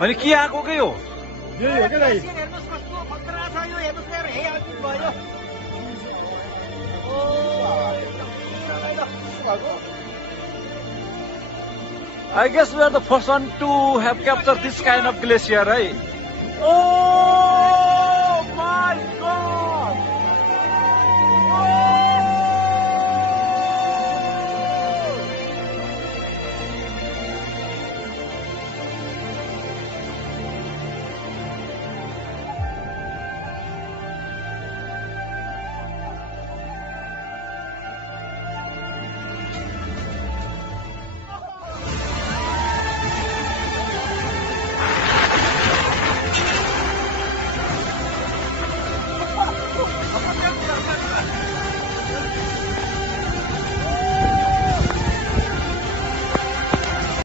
अनि के आएको के हो यही हो के दाइ I guess we are the first one to have captured this kind of glacier, right? Oh